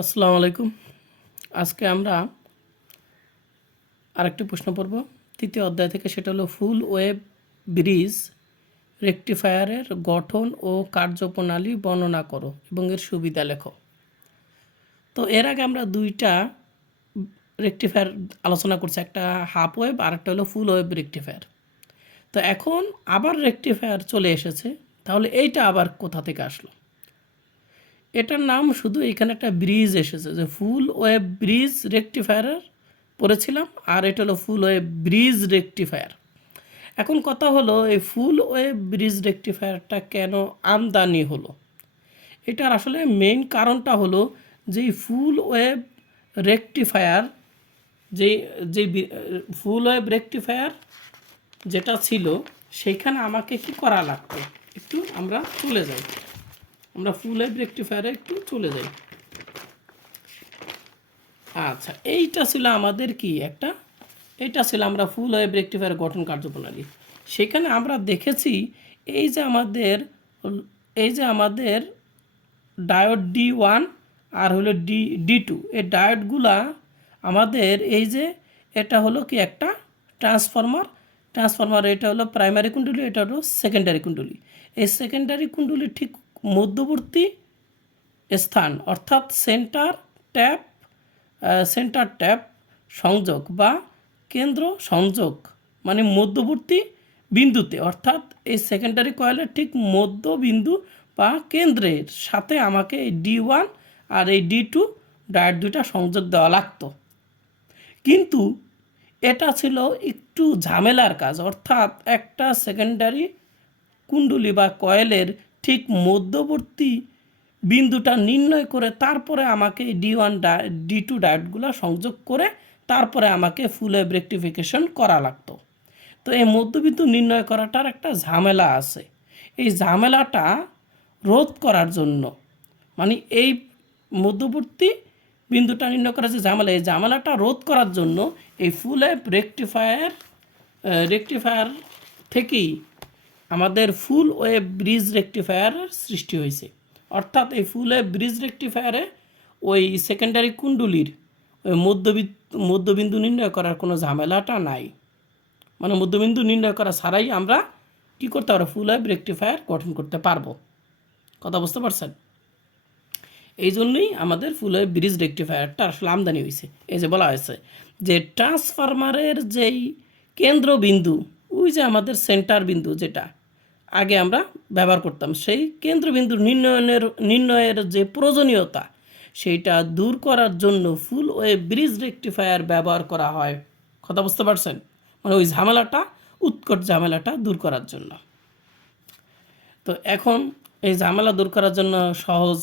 আসসালামু আলাইকুম। আজকে আমরা আরেকটি প্রশ্ন পড়ব। তৃতীয় অধ্যায় থেকে সেটা হলো ফুল ওয়েব ব্রিজ রেকটিফায়ারের গঠন ও কার্যপ্রণালী বর্ণনা করো এবং এর সুবিধা লেখো। তো এর আগে আমরা দুইটা রেকটিফায়ার আলোচনা করছি, একটা হাফ ওয়েব আর একটা হলো ফুল ওয়েব রেকটিফায়ার। তো এখন আবার রেকটিফায়ার চলে এসেছে, তাহলে এইটা আবার কোথা থেকে আসলো? এটার নাম শুধু এখানে একটা ব্রিজ এসেছে যে ফুল ওয়েব ব্রিজ রেকটিফায়ারের পড়েছিলাম, আর এটা হলো ফুল ওয়েব ব্রিজ রেকটিফায়ার এখন কথা হলো, এই ফুল ওয়েব ব্রিজ রেকটিফায়ারটা কেন আমদানি হলো? এটার আসলে মেইন কারণটা হলো যে ফুল ওয়েব রেকটিফায়ার যে যে ফুল ওয়েব রেকটিফায়ার যেটা ছিল সেইখানে আমাকে কি করা লাগতো? একটু আমরা চলে যাই। আমরা ফুল ওয়েব রেকটিফায়ারে একটু চলে যাই। আচ্ছা এইটা ছিল আমাদের কি একটা? এটা ছিল আমরা ফুল ওয়েব রেকটিফায়ার গঠন কার্যপ্রণালী। সেখানে আমরা দেখেছি এই যে আমাদের, এই যে আমাদের ডায়োড ডি ওয়ান আর হলো ডি ডি টু এই ডায়োডগুলা আমাদের এই যে এটা হলো কি একটা ট্রান্সফর্মার ট্রান্সফর্মার এটা হলো প্রাইমারি কুণ্ডলী, এটা হলো সেকেন্ডারি কুণ্ডলী। এই সেকেন্ডারি কুণ্ডলীর ঠিক মধ্যবর্তী স্থান, অর্থাৎ সেন্টার ট্যাপ সেন্টার ট্যাপ সংযোগ বা কেন্দ্র সংযোগ মানে মধ্যবর্তী বিন্দুতে, অর্থাৎ এই সেকেন্ডারি কয়েলের ঠিক মধ্যবিন্দু বা কেন্দ্রের সাথে আমাকে এই ডি ওয়ান আর এই ডি টু ডায়েট দুইটা সংযোগ দেওয়া লাগতো। কিন্তু এটা ছিল একটু ঝামেলার কাজ, অর্থাৎ একটা সেকেন্ডারি কুণ্ডলী বা কয়েলের ঠিক মধ্যবর্তী বিন্দুটা নির্ণয় করে তারপরে আমাকে ডি ওয়ান ডি টু ডায়েটগুলো সংযোগ করে তারপরে আমাকে ফুল রেকটিফিকেশন করা লাগতো। তো এই মধ্যবিন্দু নির্ণয় করাটার একটা ঝামেলা আছে। এই ঝামেলাটা রোধ করার জন্য মানে এই মধ্যবর্তী বিন্দুটা নির্ণয় করা যে ঝামেলা, এই ঝামেলাটা রোধ করার জন্য এই ফুল ওয়েব রেকটিফায়ার রেকটিফায়ার থেকেই আমাদের ফুল ওয়েব ব্রিজ রেকটিফায়ারের সৃষ্টি হয়েছে। অর্থাৎ এই ফুল ওয়েব ব্রিজ রেকটিফায়ারে ওই সেকেন্ডারি কুণ্ডলীর ওই মধ্যবিন্দু নির্ণয় করার কোনো ঝামেলাটা নাই। মানে মধ্যবিন্দু নির্ণয় করা ছাড়াই আমরা কী করতে পারব? ফুল ওয়েব রেকটিফায়ার গঠন করতে পারব। কথা বুঝতে পারছেন? এই জন্যই আমাদের ফুল ওয়েব ব্রিজ রেকটিফায়ারটা আসলে আমদানি হয়েছে। এই যে বলা হয়েছে যে ট্রান্সফরমারের যেই কেন্দ্রবিন্দু, ওই যে আমাদের সেন্টার বিন্দু যেটা আগে আমরা ব্যবহার করতাম। সেই কেন্দ্রবিন্দু নির্ণয়নের নির্ণয়ের যে প্রয়োজনীয়তা, সেইটা দূর করার জন্য ফুল ওয়ে ব্রিজ রেকটিফায়ার ব্যবহার করা হয়। কথা বুঝতে পারছেন? মানে ওই ঝামেলাটা, উৎকট ঝামেলাটা দূর করার জন্য। তো এখন এই ঝামেলা দূর করার জন্য সহজ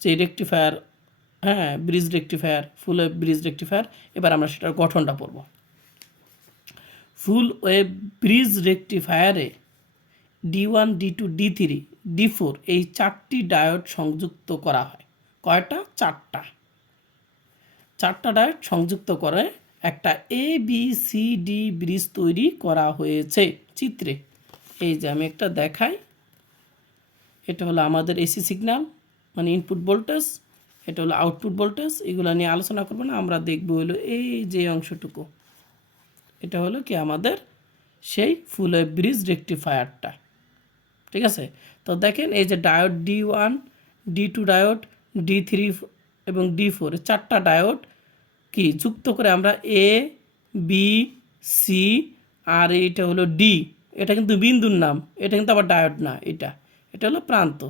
যে রেকটিফায়ার হ্যাঁ bridge rectifier, full wave bridge rectifier, এবার আমরা সেটার গঠনটা পড়ব। Full wave bridge রেকটিফায়ারে D one, D two, D three, D four এই চারটি ডায়োড সংযুক্ত করা হয়। কয়টা? চারটা। চারটা ডায়োড সংযুক্ত করে একটা A B C D bridge তৈরি করা হয়েছে চিত্রে। এই যে আমি একটা দেখাই। এটা হলো আমাদের এসি সিগন্যাল মানে ইনপুট ভোল্টেজ এটা হলো আউটপুট ভোল্টেজ এগুলো নিয়ে আলোচনা করব না, আমরা দেখব হলো এই যে অংশটুকু। এটা হলো কি আমাদের সেই ফুল ব্রিজ রেকটিফায়ারটা। ঠিক আছে? তো দেখেন এই যে diode D one, D two diode, D three এবং ডি ফোর চারটা ডায়োড কি যুক্ত করে আমরা এ, বি, সি আর এইটা হলো ডি। এটা কিন্তু বিন্দুর নাম, এটা কিন্তু আবার ডায়োড না এটা। এটা হলো প্রান্ত,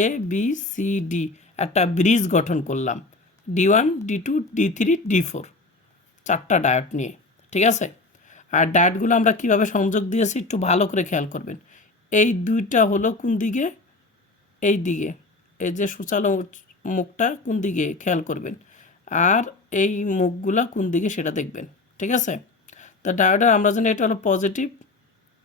এ, বি, সি, ডি। একটা ব্রিজ গঠন করলাম, D one, D two, D three, D four, চারটা ডায়োড নিয়ে, ঠিক আছে? আর ডায়োডগুলো আমরা কীভাবে সংযোগ দিয়েছি একটু ভালো করে খেয়াল করবেন। এই দুইটা হলো কোন দিকে? এই দিকে। এই যে সুচালো মুখটা কোন দিকে? খেয়াল করবেন। আর এই মুখগুলা কোন দিকে সেটা দেখবেন। ঠিক আছে? তা ডায়োডার, আমরা জানি এটা হলো পজিটিভ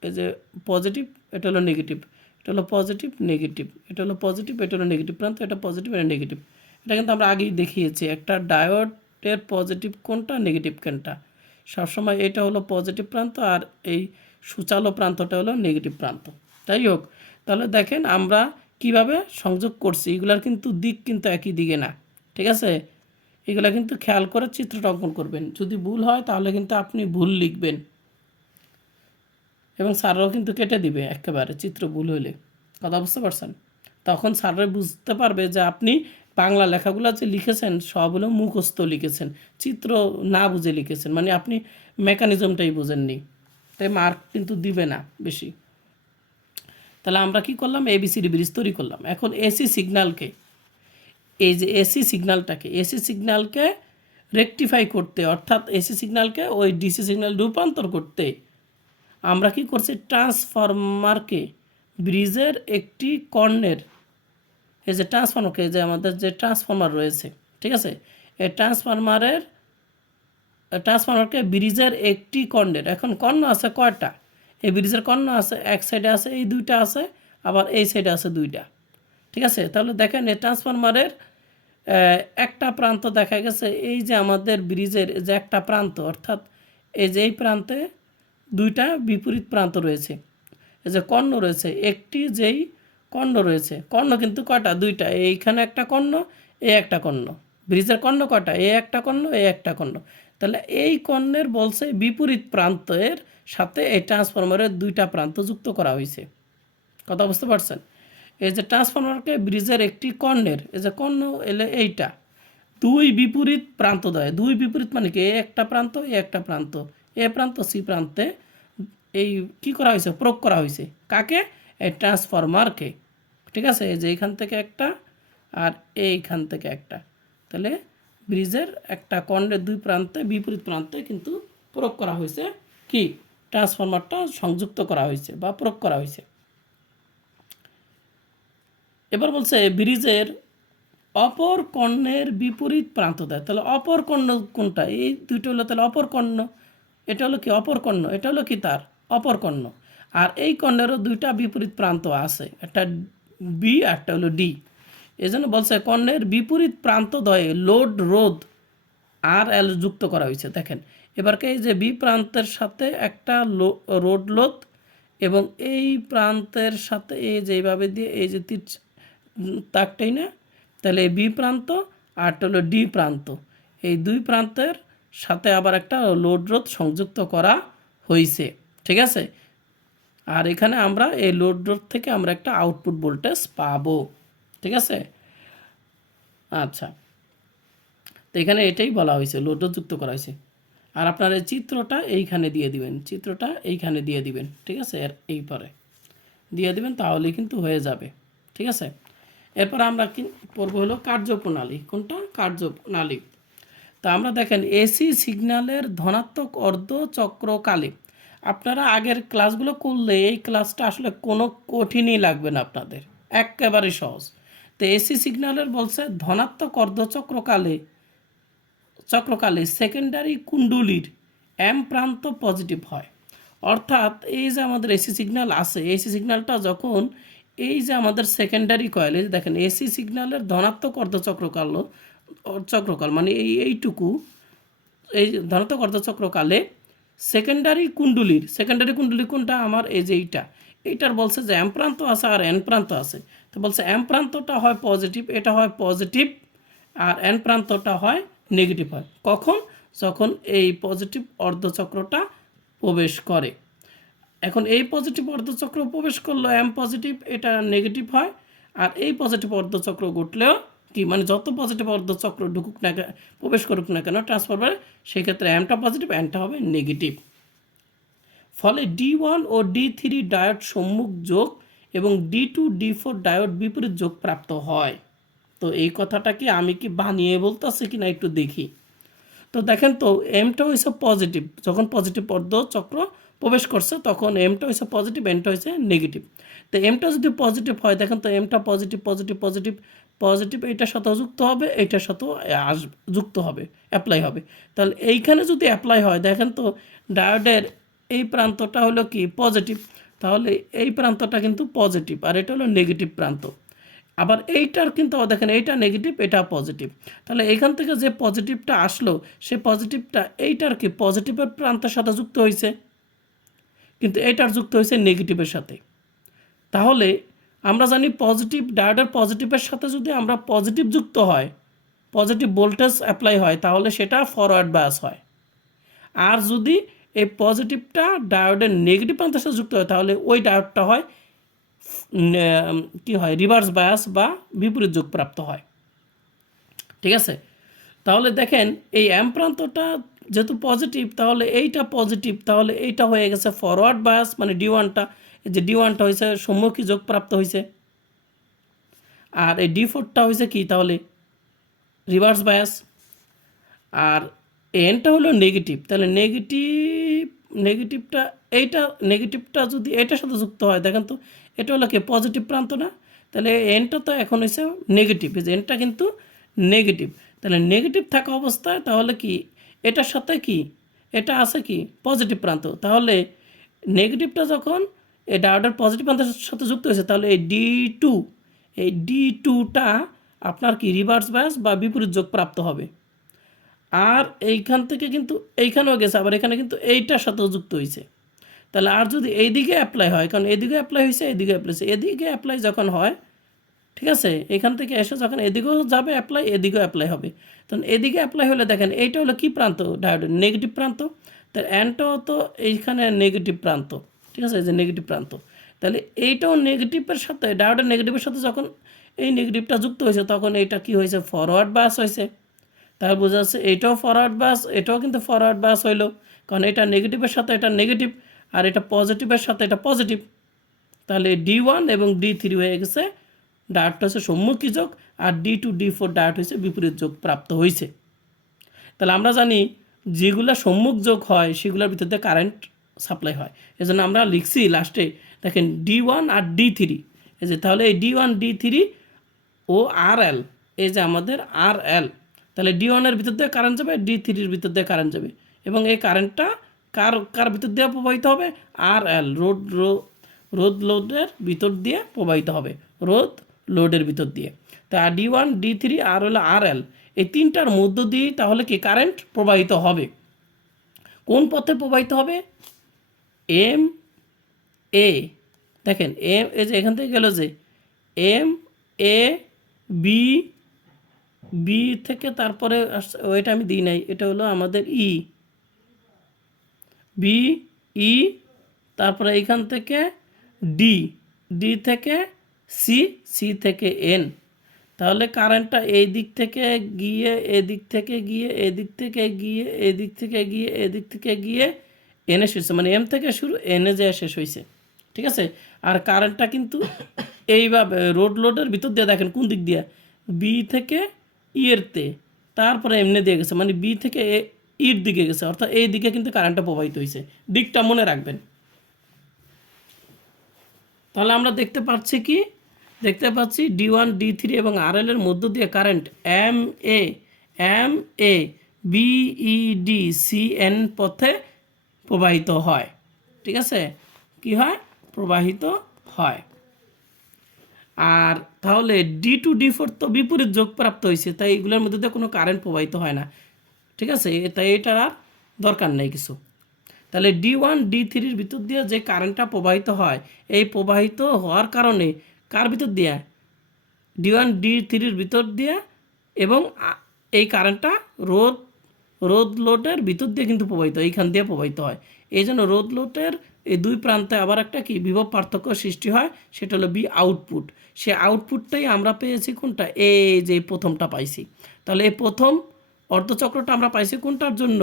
এই যে পজিটিভ এটা হলো নেগেটিভ এটা হলো পজিটিভ নেগেটিভ এটা হলো পজিটিভ এটা হলো নেগেটিভ প্রান্ত, এটা পজিটিভ এটা নেগেটিভ এটা কিন্তু আমরা আগেই দেখিয়েছি। একটা ডায়োডের পজিটিভ কোনটা নেগেটিভ কোনটা? সবসময় এটা হলো পজিটিভ প্রান্ত আর এই সুচালো প্রান্তটা হলো নেগেটিভ প্রান্ত। তাই হোক, তাহলে দেখেন আমরা কীভাবে সংযোগ করছি, এগুলার কিন্তু দিক কিন্তু একই দিকে না, ঠিক আছে? এগুলা কিন্তু খেয়াল করে চিত্রটা অঙ্কন করবেন, যদি ভুল হয় তাহলে কিন্তু আপনি ভুল লিখবেন। এবং স্যাররাও কিন্তু কেটে দিবে একেবারে, চিত্র ভুল হলে কথা বুঝতে পারছেন? তখন স্যাররা বুঝতে পারবে যে আপনি বাংলা লেখাগুলো যে লিখেছেন সব হলো মুখস্থ লিখেছেন, চিত্র না বুঝে লিখেছেন মানে আপনি মেকানিজমটাই বোঝেননি, তাই মার্ক কিন্তু দিবে না বেশি। তাহলে আমরা কি করলাম? এবিসিডি ব্রিজ তৈরি করলাম। এখন এসি সিগন্যালকে এই যে এসি সিগন্যালটাকে এসি সিগন্যালকে রেকটিফাই করতে, অর্থাৎ এসি সিগন্যালকে ওই ডিসি সিগন্যাল রূপান্তর করতে, আমরা কি করছি? ট্রান্সফরমারকে ব্রিজের একটি কর্ণের, এই যে ট্রান্সফরমারকে যে আমাদের যে ট্রান্সফরমার রয়েছে, ঠিক আছে? এই ট্রান্সফরমারের ট্রান্সফরমারকে ব্রিজের একটি কর্ণের, এখন কর্ণ আছে কয়টা? এই ব্রিজের কর্ণ আছে, এক সাইডে আছে, এই দুইটা আছে, আবার এই সাইডে আছে দুইটা। ঠিক আছে? তাহলে দেখেন এই ট্রান্সফরমারের একটা প্রান্ত দেখা গেছে, এই যে আমাদের ব্রিজের যে একটা প্রান্ত, অর্থাৎ এই যে এই প্রান্তে দুইটা বিপরীত প্রান্ত রয়েছে, এই যে কর্ণ রয়েছে, একটি যেই কর্ণ রয়েছে, কর্ণ কিন্তু কটা দুইটা। এইখানে একটা কর্ণ, এই একটা কর্ণ। ব্রিজের কর্ণ কটা এ একটা কর্ণ, এই একটা কর্ণ। তাহলে এই কর্ণের বলছে বিপরীত প্রান্তের সাথে এই ট্রান্সফরমারের দুইটা প্রান্ত যুক্ত করা হয়েছে। কথা বুঝতে পারছেন? এই যে ট্রান্সফরমারকে ব্রিজের একটি কর্ণের, এই যে কর্ণ এলে এইটা, দুই বিপরীত প্রান্ত দেয়। দুই বিপরীত মানে কি? একটা প্রান্ত, এ একটা প্রান্ত। এ প্রান্ত, সি প্রান্তে এই কি করা হয়েছে? প্রয়োগ করা হয়েছে। কাকে? এই ট্রান্সফরমারকে ঠিক আছে? এই যে এইখান থেকে একটা আর এইখান থেকে একটা। তাহলে ব্রিজের একটা কর্ণের দুই প্রান্তে, বিপরীত প্রান্তে কিন্তু প্রয়োগ করা হয়েছে। কি? ট্রান্সফরমারটা সংযুক্ত করা হয়েছে বা প্রয়োগ করা হয়েছে। এবার বলছে, ব্রিজের অপর কর্ণের বিপরীত প্রান্ত দেয়। তাহলে অপর কর্ণ কোনটা? এই দুইটা হলো তাহলে অপর কর্ণ। এটা হলো কি? অপর কর্ণ। এটা হলো কি তার? অপর কর্ণ। আর এই কর্ণেরও দুইটা বিপরীত প্রান্ত আছে। একটা বি একটা হলো ডি এই জন্য বলছে, কর্ণের বিপরীত প্রান্ত দয়ে লোড রোধ আর এল যুক্ত করা হয়েছে। দেখেন এবারকে এই যে বি প্রান্তের সাথে একটা রোড লোড এবং এই প্রান্তের সাথে এই যে এইভাবে দিয়ে, এই যে তীর তাকটাই না, তাহলে বি প্রান্ত আর হলো ডি প্রান্ত। এই দুই প্রান্তের সাথে আবার একটা লোড রোধ সংযুক্ত করা হয়েছে, ঠিক আছে? আর এখানে আমরা এই লোড রোড থেকে আমরা একটা আউটপুট ভোল্টেজ পাবো। ঠিক আছে? আচ্ছা। তো এখানে এটাই বলা হয়েছে লোড যুক্ত করা হয়েছে। আর আপনার এই চিত্রটা এইখানে দিয়ে দিবেন, চিত্রটা এইখানে দিয়ে দিবেন, ঠিক আছে? এর এই পরে। দিয়ে দিবেন, তাহলেই কিন্তু হয়ে যাবে, ঠিক আছে? এরপর আমরা কি পড়ব হলো কার্যপ্রণালী। কোনটা? কার্যপ্রণালী। তা আমরা দেখেন, এসি সিগন্যালের ধনাত্মক অর্ধ চক্রকালে। আপনারা আগের ক্লাসগুলো করলে এই ক্লাসটা আসলে কোনো কঠিনই লাগবে না আপনাদের। একেবারে সহজ। তো এসি সিগন্যালের বলছে, ধনাত্মক অর্ধচক্রকালে, চক্রকালে সেকেন্ডারি কুণ্ডলীর এম প্রান্ত পজিটিভ হয়। অর্থাৎ এই যে আমাদের এসি সিগন্যাল আছে, এসি সিগন্যালটা যখন এই যে আমাদের সেকেন্ডারি কয়েল দেখেন, এসি সিগন্যালের ধনাত্মক অর্ধচক্রকাল, চক্রকাল মানে এই এইটুকু, এই ধনাত্মক অর্ধচক্রকালে সেকেন্ডারি কুণ্ডলীর সেকেন্ডারি কুণ্ডলী কোনটা? আমার এই যে এইটা। এইটার বলছে যে এম প্রান্ত আছে আর এন প্রান্ত আছে। তো বলছে এম প্রান্তটা হয় পজিটিভ এটা হয় পজিটিভ আর এন প্রান্তটা হয় নেগেটিভ হয়। কখন? যখন এই পজিটিভ অর্ধচক্রটা প্রবেশ করে। এখন এই পজিটিভ অর্ধচক্র প্রবেশ করল এম পজিটিভ এটা নেগেটিভ হয়, আর এই পজিটিভ অর্ধচক্র ঘটলেও কি? মানে যত পজিটিভ অর্ধচক্র ঢুকুক না প্রবেশ করুক না কেন ট্রান্সফরমারে সেক্ষেত্রে এমটা পজিটিভ এনটা হবে নেগেটিভ ফলে ডি ওয়ান ও ডি থ্রি ডায়োড সম্মুখ যোগ এবং D two, D four diode বিপরীত যোগ প্রাপ্ত হয়। তো এই কথাটা কি আমি কি বানিয়ে বলতেছি কি না একটু দেখি। তো দেখেন তো এমটা হয়েছে পজিটিভ যখন পজিটিভ অর্ধ চক্র প্রবেশ করছে, তখন এমটা হয়েছে পজিটিভ এমটা হয়েছে নেগেটিভ তো এমটা যদি পজিটিভ হয়, দেখেন তো এমটা পজিটিভ পজিটিভ পজিটিভ পজিটিভ এইটার সাথেও যুক্ত হবে এইটার সাথেও আস, যুক্ত হবে অ্যাপ্লাই হবে। তাহলে এইখানে যদি অ্যাপ্লাই হয়, দেখেন তো, ডায়োডের এই প্রান্তটা হলো কি? পজিটিভ তাহলে এই প্রান্তটা কিন্তু পজিটিভ আর এটা হলো নেগেটিভ প্রান্ত। আবার এইটার কিন্তু দেখেন, এইটা নেগেটিভ এটা পজিটিভ তাহলে এখান থেকে যে পজিটিভটা আসলো, সে পজিটিভটা এইটার কি? পজিটিভের প্রান্তের সাথে যুক্ত হয়েছে কিন্তু এটার যুক্ত হয়েছে নেগেটিভের সাথে। তাহলে আমরা জানি পজিটিভ ডায়োডের পজিটিভের সাথে যদি আমরা পজিটিভ যুক্ত হয় পজিটিভ ভোল্টেজ অ্যাপ্লাই হয়, তাহলে সেটা ফরওয়ার্ড বায়াস হয়। আর যদি এই পজিটিভটা ডায়োডের নেগেটিভ প্রান্তের সাথে যুক্ত হয়, তাহলে ওই ডায়োডটা হয় কি হয় রিভার্স বায়াস বা বিপরীত যোগ প্রাপ্ত হয়। ঠিক আছে? তাহলে দেখেন, এই অ্যাম প্রান্তটা যেহেতু পজিটিভ তাহলে এইটা পজিটিভ তাহলে এইটা হয়ে গেছে ফরওয়ার্ড বায়াস মানে ডি ওয়ানটা এই যে ডি ওয়ানটা হয়েছে সম্মুখী যোগ প্রাপ্ত হয়েছে আর এই ডি ফোরটা হয়েছে কি, তাহলে রিভার্স বায়াস আর এনটা হলো নেগেটিভ তাহলে নেগেটিভ নেগেটিভটা এইটা নেগেটিভটা যদি এটার সাথে যুক্ত হয়, দেখেন তো, এটা হলো কি পজিটিভ প্রান্ত না? তাহলে এনটা তো এখন হয়েছে নেগেটিভ এই যে এনটা কিন্তু নেগেটিভ তাহলে নেগেটিভ থাকা অবস্থায় তাহলে কি, এটার সাথে কি, এটা আছে কি পজিটিভ প্রান্ত। তাহলে নেগেটিভটা যখন এই ডায়োডের পজিটিভ প্রান্তের সাথে যুক্ত হয়েছে, তাহলে এই ডি টু এই ডি টুটা আপনার কি রিভার্স ব্যাস বা বিপরীত যোগ প্রাপ্ত হবে। আর এইখান থেকে কিন্তু এইখানেও গেছে, আবার এখানে কিন্তু এইটার সাথেও যুক্ত হয়েছে তাহলে আর যদি এইদিকে অ্যাপ্লাই হয়, কারণ এদিকে অ্যাপ্লাই হয়েছে এদিকে অ্যাপ্লাই হয়েছে এদিকে অ্যাপ্লাই যখন হয়, ঠিক আছে? এখান থেকে এসে যখন এদিকেও যাবে অ্যাপ্লাই এদিকেও অ্যাপ্লাই হবে। তখন এদিকে অ্যাপ্লাই হলে দেখেন, এইটা হলো কি প্রান্ত? ডায়োডের নেগেটিভ প্রান্ত। তার অ্যানটাও তো এইখানে নেগেটিভ প্রান্ত, ঠিক আছে? যে নেগেটিভ প্রান্ত। তাহলে এইটাও নেগেটিভের সাথে ডায়োডের নেগেটিভের সাথে যখন এই নেগেটিভটা যুক্ত হয়েছে তখন এইটা কি হয়েছে ফরওয়ার্ড বাস হয়েছে তাহলে বোঝা যাচ্ছে এটাও ফরওয়ার্ড বাস এটাও কিন্তু ফরওয়ার্ড বাস হইল। কারণ এটা নেগেটিভের সাথে এটা নেগেটিভ আর এটা পজিটিভের সাথে এটা পজিটিভ তাহলে ডি ওয়ান এবং ডি থ্রি হয়ে গেছে ডায়েটটা হচ্ছে সম্মুখী যোগ আর D two D four diode হয়েছে বিপরীত যোগ প্রাপ্ত হয়েছে তাহলে আমরা জানি যেগুলো সম্মুখ যোগ হয় সেগুলোর ভিতর কারেন্ট সাপ্লাই হয়। এজন্য আমরা লিখছি লাস্টে দেখেন ডি ওয়ান আর ডি থ্রি এই যে তাহলে এই ডি ওয়ান ডি থ্রি ও আর এল এই যে আমাদের আর এল তাহলে ডি ওয়ানের ভিতর দিয়ে কারেন্ট যাবে ডি থ্রির ভিতর দিয়ে কারেন্ট যাবে। এবং এই কারেন্টটা কার কার ভিতর দিয়ে প্রবাহিত হবে? আর এল রোড রোদ লোডের ভিতর দিয়ে প্রবাহিত হবে। রোদ লোডের ভিতর দিয়ে। তা ডি ওয়ান ডি থ্রি আর হলো আর এল এই তিনটার মধ্য দিয়ে তাহলে কি কারেন্ট প্রবাহিত হবে? কোন পথে প্রবাহিত হবে? এম এ দেখেন এম এ যে এখান থেকে গেল যে এম এ বি বি থেকে তারপরে ওইটা আমি দিই নাই, এটা হলো আমাদের ই। বি, ই, তারপরে এইখান থেকে ডি ডি থেকে সি সি থেকে এন। তাহলে কারেন্টটা এই দিক থেকে গিয়ে এদিক থেকে গিয়ে এদিক থেকে গিয়ে এদিক থেকে গিয়ে এদিক থেকে গিয়ে এনে শেষ। মানে এম থেকে শুরু, এনে যায় শেষ হয়েছে ঠিক আছে? আর কারেন্টটা কিন্তু এইভাবে রোড লোডের ভিতর দিয়ে দেখেন কোন দিক দিয়ে? বি থেকে ইয়েরতে, তারপরে এমনি দিয়ে গেছে মানে বি থেকে এ ইর দিকে গেছে, অর্থাৎ এই দিকে কিন্তু কারেন্টটা প্রবাহিত হয়েছে দিকটা মনে রাখবেন। তাহলে আমরা দেখতে পাচ্ছি কি? দেখতে পাচ্ছি ডি ওয়ান ডি থ্রি এবং আর এল এর মধ্য দিয়ে current M A M A B E D C N পথে প্রবাহিত হয়। ঠিক আছে? কি হয়? প্রবাহিত হয়। আর তাহলে ডি টু ডি ফোর তো বিপরীত যোগ প্রাপ্ত হয়েছে তাই এগুলোর মধ্যে দিয়ে কোনো কারেন্ট প্রবাহিত হয় না। ঠিক আছে? তাই এটার আর দরকার নেই কিছু। তাহলে ডি ওয়ান ডি থ্রির ভিতর দিয়ে যে কারেন্টটা প্রবাহিত হয়, এই প্রবাহিত হওয়ার কারণে কার ভিতর দিয়ে? ডি ওয়ান ডি থ্রির ভিতর দিয়ে এবং এই কারেন্টটা রোদ রোদ লোডের ভিতর দিয়ে কিন্তু প্রবাহিত এইখান দিয়ে প্রবাহিত হয়। এই জন্য রোদ লোডের এই দুই প্রান্তে আবার একটা কি বিভব পার্থক্য সৃষ্টি হয়, সেটা হলো বি আউটপুট সে আউটপুটটাই আমরা পেয়েছি কোনটা? এই যে প্রথমটা পাইছি। তাহলে এই প্রথম অর্ধচক্রটা আমরা পাইছি কোনটার জন্য?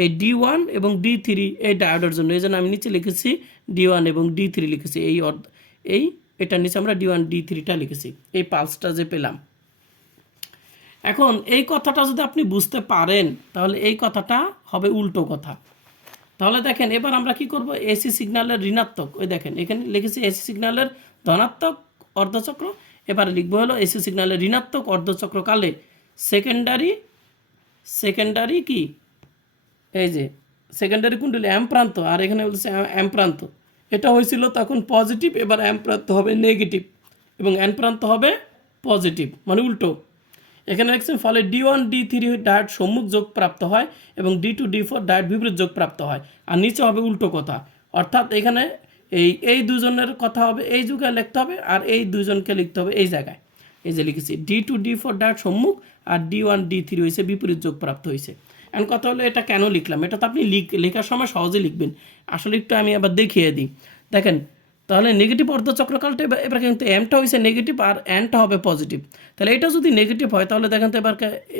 এই ডি ওয়ান এবং ডি থ্রি এই ডায়োডের জন্য। এই জন্য আমি নিচে লিখেছি ডি ওয়ান এবং ডি থ্রি লিখেছি। এই অর্ধ, এই, এটার নিচে আমরা ডি ওয়ান ডি থ্রিটা লিখেছি। এই পালসটা যে পেলাম। এখন এই কথাটা যদি আপনি বুঝতে পারেন, তাহলে এই কথাটা হবে উল্টো কথা। তাহলে দেখেন, এবার আমরা কি করব? এসি সিগন্যালের ঋণাত্মক। ওই দেখেন, এখানে লিখেছি এসি সিগন্যালের ধনাত্মক অর্ধচক্র। এবারে লিখব হলো এসি সিগন্যালের ঋণাত্মক অর্ধচক্র কালে। সেকেন্ডারি সেকেন্ডারি কি? এই যে সেকেন্ডারি কুণ্ডলী অ্যাম প্রান্ত। আর এখানে বলছে অ্যাম প্রান্ত। এটা হয়েছিল তখন পজিটিভ এবার অ্যাম প্রান্ত হবে নেগেটিভ এবং অ্যান প্রান্ত হবে পজিটিভ মানে উল্টো। এখানে দেখছেন, ফলে D one, D three diode সম্মুখ যোগ প্রাপ্ত হয় এবং D two, D four diode বিপরীত যোগ প্রাপ্ত হয়। আর নিচে হবে উল্টো কথা। অর্থাৎ এখানে এই এই দুজনের কথা হবে, এই যুগে লিখতে হবে আর এই দুজনকে লিখতে হবে এই জায়গায়। এই যে লিখেছি, D two, D four diode সম্মুখ আর ডি ওয়ান, ডি থ্রি হয়েছে, বিপরীত যোগ প্রাপ্ত হয়েছে। এখন কথা হলো, এটা কেন লিখলাম? এটা তো আপনি লিখ, লেখার সময় সহজে লিখবেন। আসলে একটু আমি আবার দেখিয়ে দিই। দেখেন তাহলে নেগেটিভ অর্ধচক্রকালটা এবার কিন্তু এমটা হয়েছে নেগেটিভ আর এনটা হবে পজিটিভ তাহলে এটা যদি নেগেটিভ হয়, তাহলে দেখেন তো এবার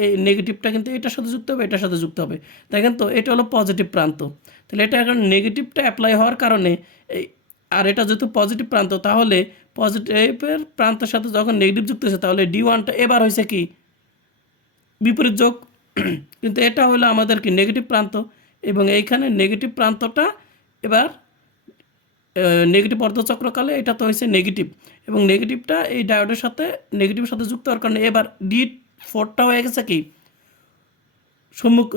এই নেগেটিভটা কিন্তু এটার সাথে যুক্ত হবে, এটার সাথে যুক্ত হবে। দেখেন তো, এটা হলো পজিটিভ প্রান্ত। তাহলে এটা এখন নেগেটিভটা অ্যাপ্লাই হওয়ার কারণে এই আর এটা যেহেতু পজিটিভ প্রান্ত, তাহলে পজিটিভের প্রান্তের সাথে যখন নেগেটিভ যুক্ত হয়েছে, তাহলে ডি ওয়ানটা এবার হয়েছে কি? বিপরীত যোগ। কিন্তু এটা হলো আমাদের কি? নেগেটিভ প্রান্ত। এবং এইখানে নেগেটিভ প্রান্তটা এবার নেগেটিভ অর্ধচক্রকালে এটা তো হয়েছে নেগেটিভ এবং নেগেটিভটা এই ডায়োডের সাথে নেগেটিভের সাথে যুক্ত হওয়ার কারণে এবার ডি ফোরটা হয়ে গেছে কি? সম্মুখ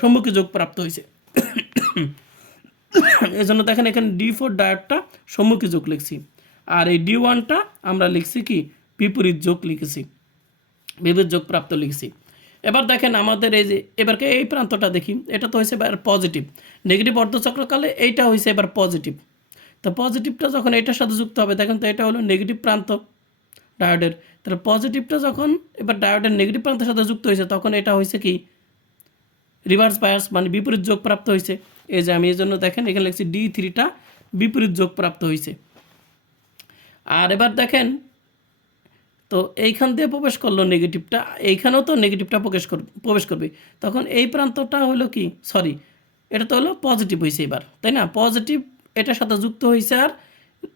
সম্মুখী যোগ প্রাপ্ত হয়েছে। এই জন্য দেখেন এখানে ডি ফোর ডায়োডটা সম্মুখী যোগ লিখছি। আর এই ডি ওয়ানটা আমরা লিখছি কি? বিপরীত যোগ লিখেছি। বিপরীত যোগ প্রাপ্ত লিখছি। এবার দেখেন আমাদের এই যে এবারকে এই প্রান্তটা দেখি। এটা তো হয়েছে এবার পজিটিভ নেগেটিভ অর্ধচক্রকালে এইটা হয়েছে এবার পজিটিভ তো পজিটিভটা যখন এটার সাথে যুক্ত হবে, দেখেন তো এটা হলো নেগেটিভ প্রান্ত ডায়োডের। তাহলে পজিটিভটা যখন এবার ডায়োডের নেগেটিভ প্রান্তের সাথে যুক্ত হয়েছে, তখন এটা হয়েছে কি? রিভার্স বায়াস মানে বিপরীত যোগ প্রাপ্ত হয়েছে। এই যে আমি এই জন্য দেখেন এখানে লিখছি ডি থ্রিটা বিপরীত যোগ প্রাপ্ত হয়েছে। আর এবার দেখেন, তো এইখান দিয়ে প্রবেশ করল নেগেটিভটা এইখানেও তো নেগেটিভটা প্রবেশ কর, প্রবেশ করবে। তখন এই প্রান্তটা হলো কি? সরি এটা তো হলো পজিটিভ হয়েছে এবার, তাই না? পজিটিভ এটার সাথে যুক্ত হয়েছে আর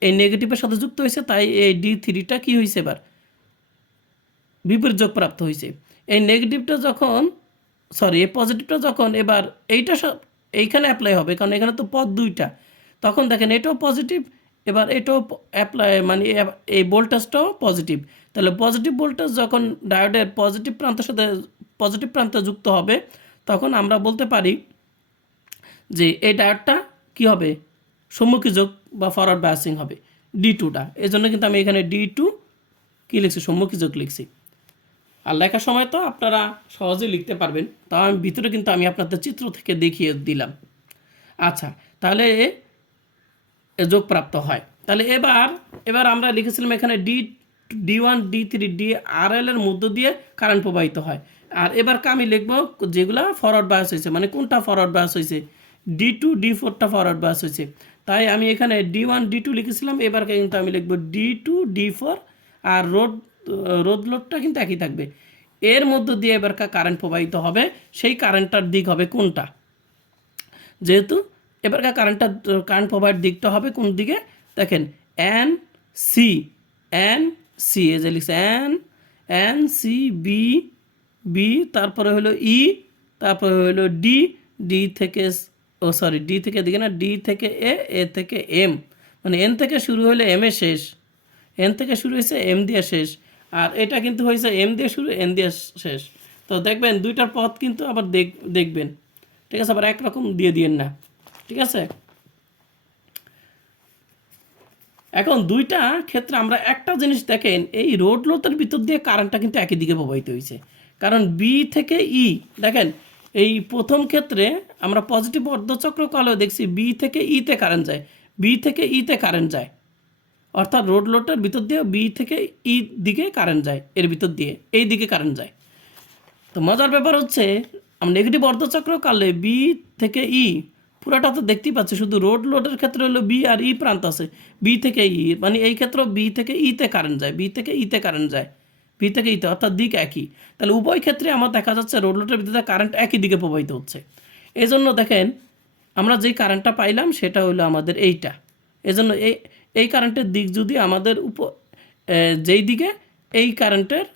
এই নেগেটিভের সাথে যুক্ত হয়েছে তাই এই ডি থ্রিটা কী হয়েছে এবার? বিপরীত প্রাপ্ত হয়েছে এই নেগেটিভটা যখন সরি এই পজিটিভটা যখন এবার এইটা এইখানে অ্যাপ্লাই হবে, কারণ এখানে তো পদ দুইটা। তখন দেখেন এটাও পজিটিভ এবার এটাও অ্যাপ্লাই মানে এই ভোল্টেজটাও পজিটিভ তাহলে পজিটিভ ভোল্টেজ যখন ডায়োডের পজিটিভ প্রান্তের সাথে পজিটিভ প্রান্তে যুক্ত হবে, তখন আমরা বলতে পারি যে এই ডায়োডটা কী হবে? সম্মুখী যোগ বা ফরওয়ার্ড বায়াসিং হবে ডি টুটা এই জন্য কিন্তু আমি এখানে ডি টু কী লিখছি? সম্মুখী যোগ লিখছি। আর লেখার সময় তো আপনারা সহজেই লিখতে পারবেন। তাও আমি ভিতরে কিন্তু আমি আপনাদের চিত্র থেকে দেখিয়ে দিলাম। আচ্ছা তাহলে এ যোগ প্রাপ্ত হয়। তাহলে এবার এবার আমরা লিখেছিলাম এখানে D D one D three D R L এর মধ্য দিয়ে কারেন্ট প্রবাহিত হয়। আর এবার আমি লিখব যেগুলা ফরওয়ার্ড বায়াস হয়েছে মানে কোনটা ফরওয়ার্ড বায়াস হয়েছে ডি টু ডি ফোরটা ফরওয়ার্ড বায়াস হয়েছে তাই আমি এখানে ডি ওয়ান ডি টু লিখেছিলাম, এবার কিন্তু আমি লিখব ডি টু ডি ফোর আর রোড রোদ লোডটা কিন্তু একই থাকবে। এর মধ্য দিয়ে এবার কারেন্ট প্রবাহিত হবে, সেই কারেন্টটার দিক হবে কোনটা? যেহেতু এবারকার কারেন্টটা কারেন্ট প্রবাহের দিকটা হবে কোন দিকে? দেখেন এন সি এন সি এই যে লিখছে N N C B B তারপরে হলো ই তারপরে হলো ডি ডি থেকে ও সরি ডি থেকে দিকে না ডি থেকে এ এ থেকে এম মানে এন থেকে শুরু হলে এম এ শেষ। এন থেকে শুরু হয়েছে এম দিয়ে শেষ। আর এটা কিন্তু হয়েছে এম দিয়ে শুরু এন দিয়ে শেষ। তো দেখবেন, দুইটার পথ কিন্তু আবার দেখ, দেখবেন। ঠিক আছে, আবার একরকম দিয়ে দিয়েন না। ঠিক আছে? এখন দুইটা ক্ষেত্রে আমরা একটা জিনিস দেখেন, এই রোড লোতের ভিতর দিয়ে কারেন্টটা কিন্তু একই দিকে প্রবাহিত হয়েছে কারণ বি থেকে ই দেখেন এই প্রথম ক্ষেত্রে আমরা পজিটিভ অর্ধচক্র কলেও দেখছি বি থেকে ইতে কারেন্ট যায়। বি থেকে ইতে কারেন্ট যায়। অর্থাৎ রোড লোডটার ভিতর দিয়ে বি থেকে ই দিকে কারেন্ট যায়, এর ভিতর দিয়ে এই দিকে কারেন্ট যায়। তো মজার ব্যাপার হচ্ছে, আমরা নেগেটিভ অর্ধচক্র কালে বি থেকে ই পুরোটা তো দেখতেই পাচ্ছি, শুধু রোড লোডের ক্ষেত্রে হলো বি আর ই প্রান্ত আছে। বি থেকে ই মানে এই ক্ষেত্রে বি থেকে ইতে কারেন্ট যায় বি থেকে ইতে কারেন্ট যায়। ইতে অর্থাৎ দিক একই। তাহলে উভয় ক্ষেত্রে আমার দেখা যাচ্ছে রোড লোডের ভিতরে কারেন্ট একই দিকে প্রবাহিত হচ্ছে। এই জন্য দেখেন, আমরা যেই কারেন্টটা পাইলাম, সেটা হলো আমাদের এইটা। এজন্য এই এই কারেন্টের দিক যদি আমাদের উপ যেই দিকে, এই কারেন্টের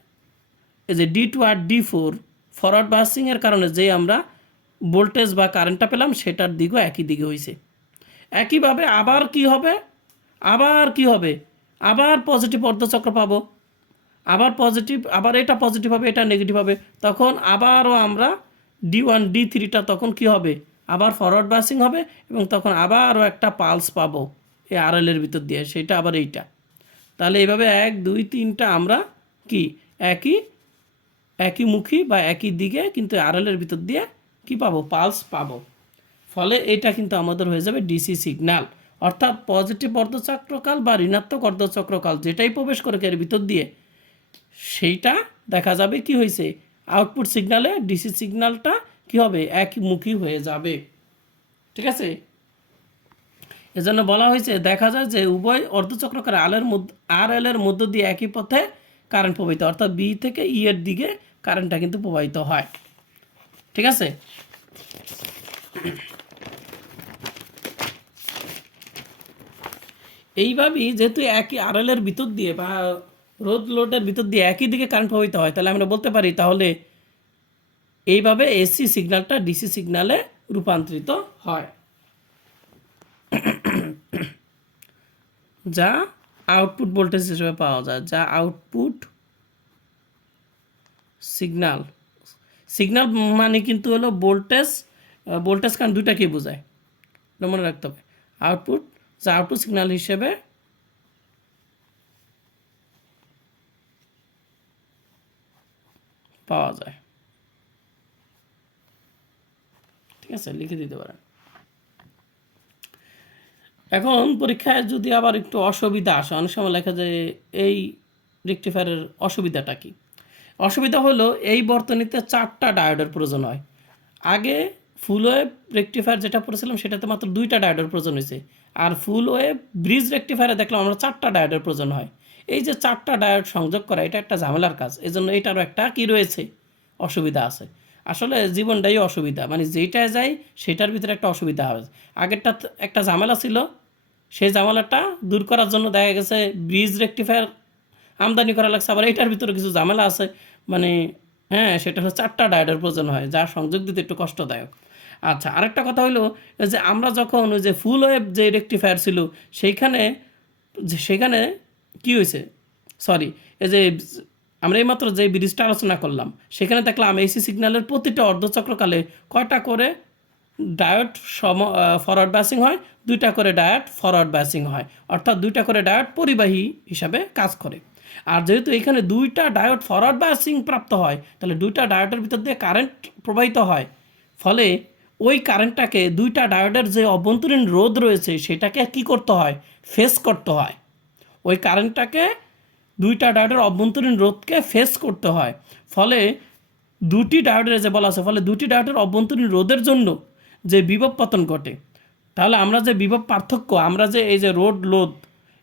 এই যে ডি টু আর ডি ফোর ফরওয়ার্ড বাসিংয়ের কারণে যে আমরা ভোল্টেজ বা কারেন্টটা পেলাম, সেটার দিকও একই দিকে হয়েছে একইভাবে আবার কি হবে? আবার কি হবে? আবার পজিটিভ অর্ধচক্র পাবো। আবার পজিটিভ আবার এটা পজিটিভ হবে, এটা নেগেটিভ হবে, তখন আবারও আমরা ডি ওয়ান ডি থ্রিটা তখন কি হবে? আবার ফরওয়ার্ড বাসিং হবে এবং তখন আবারও একটা পালস পাবো এই আর এর ভিতর দিয়ে, সেটা আবার এইটা। তাহলে এইভাবে এক, দুই, তিনটা আমরা কি? একই একই মুখী বা একই দিকে কিন্তু আরএলের ভিতর দিয়ে কি পাবো? পালস পাবো। ফলে এটা কিন্তু আমাদের হয়ে যাবে ডিসি সিগন্যাল অর্থাৎ পজিটিভ অর্ধচক্রকাল বা ঋণাত্মক অর্ধচক্রকাল যেটাই প্রবেশ করে এর ভিতর দিয়ে সেইটা দেখা যাবে কি হয়েছে? আউটপুট সিগনালে ডিসি সিগন্যালটা কি হবে? একমুখী হয়ে যাবে। ঠিক আছে? এজন্য বলা হয়েছে, দেখা যায় যে উভয় অর্ধচক্রকার আলের মধ্যে আর এল এর মধ্য দিয়ে একই পথে কারেন্ট প্রবাহিত, অর্থাৎ বি থেকে ই এর দিকে কারেন্টটা কিন্তু প্রবাহিত হয়। ঠিক আছে? এইভাবেই যেহেতু একই আরএল এর ভিতর দিয়ে বা রোদ লোডের ভিতর দিয়ে একই দিকে কারেন্ট প্রবাহিত হয়, তাহলে আমরা বলতে পারি তাহলে এইভাবে এসি সিগন্যালটা ডিসি সিগন্যালে রূপান্তরিত হয়। যা আউটপুট ভোল্টেজ হিসেবে পাওয়া যায়, যা আউটপুট সিগনাল সিগনাল মানে কিন্তু হলো ভোল্টেজ ভোল্টেজ কারণ দুটাকেই বোঝায়। মনে রাখতে হবে। আউটপুট যা আউটপুট সিগনাল হিসেবে পাওয়া যায়। ঠিক আছে, লিখে দিতে পারেন। এখন পরীক্ষায় যদি আবার একটু অসুবিধা আসে, অনেক সময় লেখা যায়, এই রেকটিফায়ারের অসুবিধাটা কি? অসুবিধা হলো, এই বর্তনীতে চারটা ডায়োডের প্রয়োজন হয়। আগে ফুল ওয়েভ রেকটিফায়ার যেটা পড়েছিলাম, সেটাতে মাত্র দুইটা ডায়োডের প্রয়োজন হয়েছে। আর ফুল ওয়েভ ব্রিজ রেকটিফায়ারে দেখলাম, আমরা চারটা ডায়োডের প্রয়োজন হয়। এই যে চারটা ডায়োড সংযোগ করা, এটা একটা ঝামেলার কাজ। এই জন্য এটারও একটা কি রয়েছে? অসুবিধা আছে। আসলে জীবনটাই অসুবিধা। মানে যেইটায় যাই, সেটার ভিতরে একটা অসুবিধা হবে। আগেরটা একটা ঝামেলা ছিল। সেই ঝামেলাটা দূর করার জন্য দেখা গেছে ব্রিজ রেকটিফায়ার আমদানি করা লাগছে। আবার এটার ভিতরে কিছু ঝামেলা আছে। মানে হ্যাঁ সেটা হচ্ছে চারটা ডায়োডের প্রয়োজন হয়, যা সংযোগ দিতে একটু কষ্টদায়ক। আচ্ছা আরেকটা কথা হলো যে আমরা যখন ওই যে ফুল ওয়েব যে রেকটিফায়ার ছিল, সেইখানে সেখানে কি হয়েছে? সরি এই যে আমরা এইমাত্র যে ব্রিজটা আলোচনা করলাম, সেখানে দেখলাম এসি সিগন্যালের প্রতিটা অর্ধচক্রকালে কয়টা করে ডায়োড সম ফরওয়ার্ড ব্যাসিং হয়, দুইটা করে ডায়োড ফরওয়ার্ড ব্যাসিং হয়। অর্থাৎ দুইটা করে ডায়োড পরিবাহী হিসাবে কাজ করে। আর যেহেতু এখানে দুইটা ডায়োড ফরওয়ার্ড ব্যাসিং প্রাপ্ত হয়, তাহলে দুইটা ডায়োডের ভিতর দিয়ে কারেন্ট প্রবাহিত হয়। ফলে ওই কারেন্টটাকে দুইটা ডায়োডের যে অভ্যন্তরীণ রোধ রয়েছে, সেটাকে কি করতে হয়? ফেস করতে হয়। ওই কারেন্টটাকে দুইটা ডায়োডের অভ্যন্তরীণ রোধকে ফেস করতে হয়। ফলে দুটি ডায়োডের যে বলা আছে, ফলে দুটি ডায়োডের অভ্যন্তরীণ রোধের জন্য যে বিভব পতন ঘটে, তাহলে আমরা যে বিভব পার্থক্য, আমরা যে এই যে রোড লোড,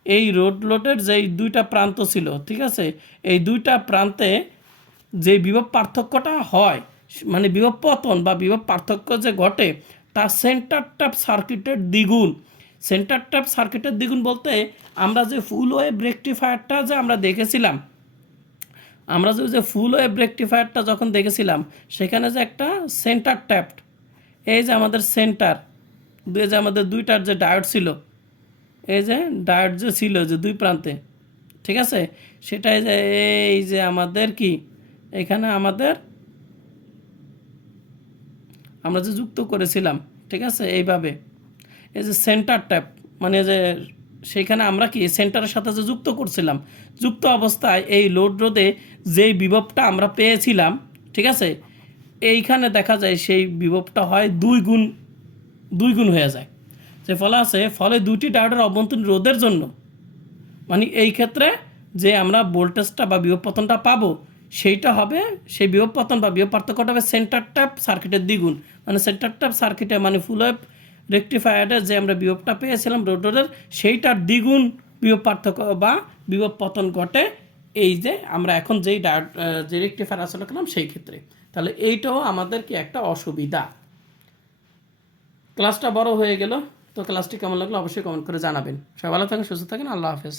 এই রোড লোডের যে দুইটা প্রান্ত ছিল, ঠিক আছে? এই দুইটা প্রান্তে যে বিভব পার্থক্যটা হয় মানে বিভব পতন বা বিভব পার্থক্য যে ঘটে, তার সেন্টারটা সার্কিটের দ্বিগুণ। সেন্টার ট্যাপ সার্কিটের দ্বিগুণ বলতে আমরা যে ফুল ওয়েভ রেকটিফায়ারটা যে আমরা দেখেছিলাম, আমরা যে ফুল ওয়েভ রেকটিফায়ারটা যখন দেখেছিলাম, সেখানে যে একটা সেন্টার ট্যাপ এই যে আমাদের সেন্টার দুই যে আমাদের দুইটার যে ডায়োড ছিল, এই যে ডায়োড যে ছিল যে দুই প্রান্তে, ঠিক আছে? সেটাই যে এই যে আমাদের কি? এখানে আমাদের আমরা যে যুক্ত করেছিলাম, ঠিক আছে? এইভাবে। এই যে সেন্টার ট্যাপ মানে যে সেইখানে আমরা কি সেন্টারের সাথে যে যুক্ত করছিলাম, যুক্ত অবস্থায় এই লোড রোধে যেই বিভবটা আমরা পেয়েছিলাম, ঠিক আছে? এইখানে দেখা যায় সেই বিভবটা হয় দুই গুণ দুই গুণ হয়ে যায়। যে ফলে আছে, ফলে দুটি ডায়োডের অভ্যন্তরীণ রোধের জন্য। মানে এই ক্ষেত্রে যে আমরা ভোল্টেজটা বা বিভব পতনটা পাবো, সেইটা হবে, সেই বিভব পতন বা বিভব পার্থক্যটা হবে সেন্টার ট্যাপ সার্কিটের দ্বিগুণ। মানে সেন্টার ট্যাপ সার্কিটে মানে ফুল রেকটিফায়ারের যে আমরা বিভবটা পেয়েছিলাম রোডের সেইটার দ্বিগুণ বিভব পার্থক্য বা বিভব পতন ঘটে এই যে আমরা এখন যেই যে রেকটিফায়ার আসলে করলাম সেই ক্ষেত্রে। তাহলে এইটাও আমাদের কি একটা অসুবিধা। ক্লাসটা বড় হয়ে গেল, তো ক্লাসটি কেমন লাগল অবশ্যই কমেন্ট করে জানাবেন। সবাই ভালো থাকেন, সুস্থ থাকেন, আল্লাহ হাফেজ।